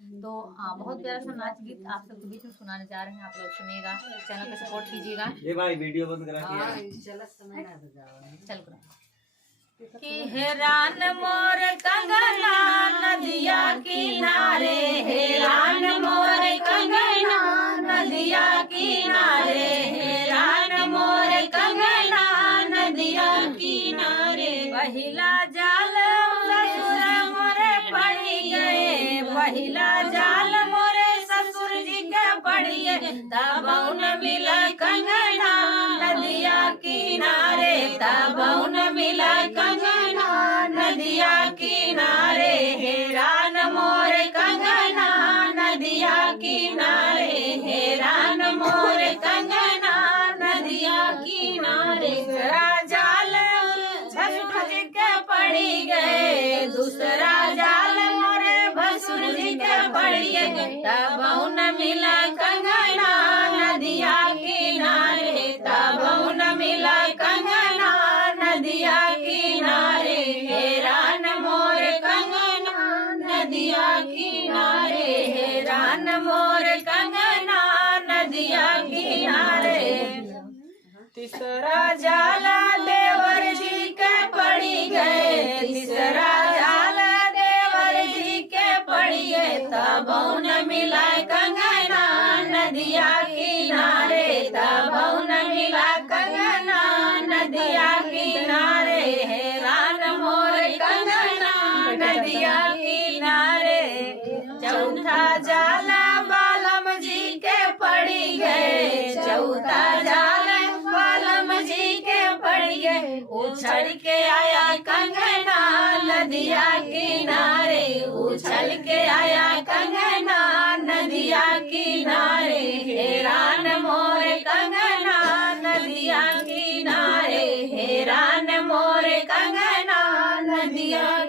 तो बहुत प्यारा सा नाच गीत आप सबके बीच में सुनाने जा रहे हैं, आप लोग सुनिएगा, चैनल को सपोर्ट कीजिएगा। ये भाई वीडियो बंद करा चल कि हैरान मोर कंगना नदिया किनारे, हैरान मोर कंगना नदिया किनारे, हैरान मोर कंगना नदिया किनारे। पहिला जाल ससुर मोरे पड़ी गए, पहिला जाल मोरे ससुर जी के पड़ी गए, तब न मिला कंगना नदिया किनारे, तब न मिला कंगना नदिया किनारे, हैरान मोर कंगना नदिया किनारे, हैरान मोर कंगना नदिया किनारे। जाल भसुर जी के पड़ी गए, दूसरा जाल मोरे भसुर जी के पड़ी गए, तब न मिला कंगना नदिया किनारे, तब न मिला कंगना नदिया किनारे, हैरान मोर कंगना नदिया किनारे, हैरान मोर कंगना नदिया किनारे। तीसरा जाला देवर जी के पड़ी गए, तीसरा जाला देवर जी के पड़ी गए, तब न मिला कंगना नदिया किनारे, तब न मिला कंगना नदिया किनारे, हैरान मोर कंगना नदिया किनारे। चौथा जाला बालम जी के पड़ी गए, चौथा जाला बालम जी के पड़ी गए, उछल के आया कंगना नदिया किनारे, उछल के आया कंगना नदिया किनारे, हैरान मोर कंगना नदिया किनारे, हैरान मोर कंगना नदिया